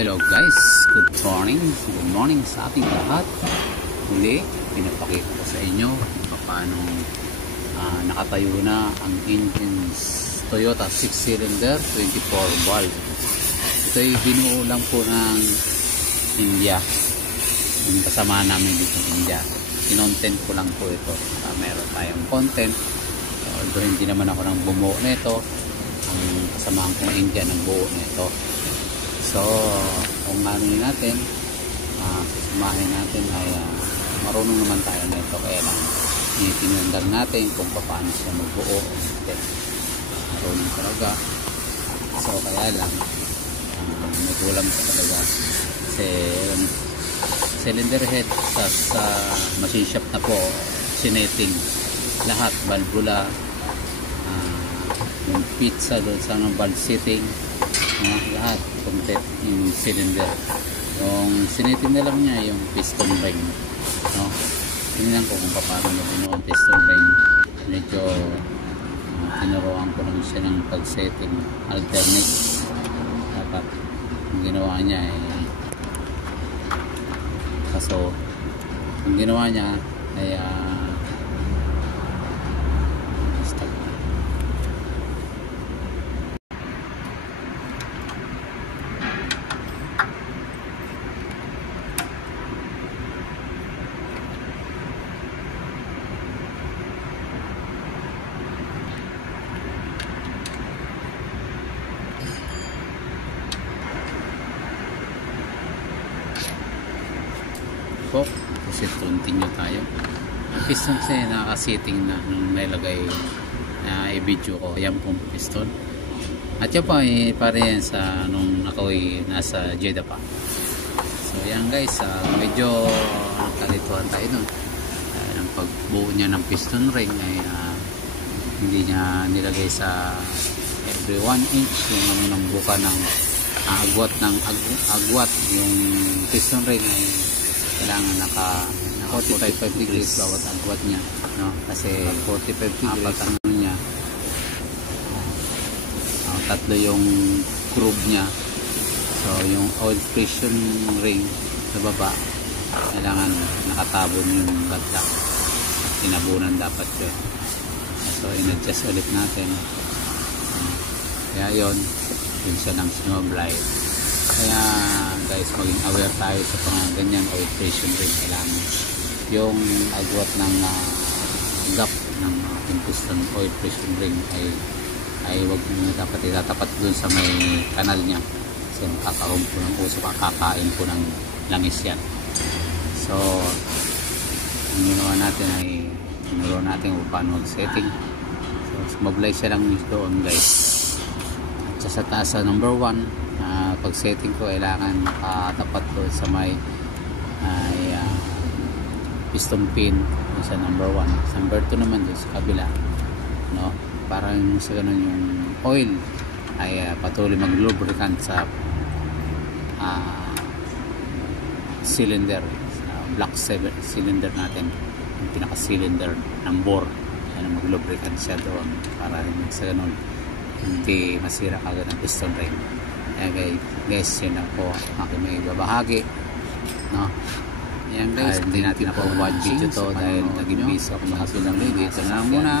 Hello guys, good morning sa ating lahat. Muli, pinapakita ko sa inyo kung paano nakatayo na ang engines Toyota 6-cylinder 24 valve. Ito ay binuo lang po ng India, yung kasama namin dito ng India. Kinontent ko lang po ito para meron tayong content. Although hindi naman ako nang bumuo nito, ang kasamahan kong India nang buo nito. So, kung ano natin, susumahin natin ay marunong naman tayo na ito. Kaya lang, itinunan natin kung paano siya magbuo. Marunong talaga. So, kaya lang, may kulang pa talaga. Kasi, cylinder head, sa machine shop na po, sineting lahat, valvula, yung pizza doon sa valve setting, lahat complete yung cylinder. Yung sinitin na lang niya yung piston ring, no? Tingnan ko kung paano na ang piston ring. Medyo tinuruan ko lang siya ng pag-setting alternate. Dapat ang ginawa niya kaso ang ginawa niya ay po, kasi continue tayo. Ang piston kasi nakaka-setting na nung nilagay na i-video ko. Yan pong piston. At yan pa pare yan sa nung ako'y nasa Jeddah pa. So yan guys, medyo kalituhan tayo nun. Ang pagbuo niya ng piston ring ay hindi niya nilagay sa every 1 inch yung ano ng buka ng agwat ng agwat yung piston ring ay kailangan naka 45 degrees bawat agwat niya, no? Kasi 45 degrees ang ano niya, tatlo yung groove niya. So yung oil pressure ring sa baba kailangan nakatabon yung gadla at tinabunan dapat yun. So in-adjust ulit natin, kaya yun siya ng snowblind. Kaya guys, maging aware tayo sa mga ganyan oil pressure ring. Kailangan yung agwat ng gap ng piston oil pressure ring ay wag mo dapat itatapat dun sa may kanal niya, kasi makakaroon po ng usok, kakain po ng langis yan. So ang ginawa natin ay tinuruan natin kung paano mag-setting. So mablay siya lang doon guys. At sa taas sa number 1, pag setting ko kailangan makatapat ko sa may piston pin sa number 1. Sa number 2 naman doon sa kabila, no? Parang sa ganun yung oil ay patuloy mag-lubricant sa cylinder, sa black cylinder natin, yung pinaka cylinder ng bore. Yan, mag-lubricant siya doon para sa ganun hindi masira agad ang piston ring. Okay guys, yun na po aking may babahagi, no? Yan guys, hindi natin na po watch video to dahil naging busy ako sa kasunod. Dito na muna.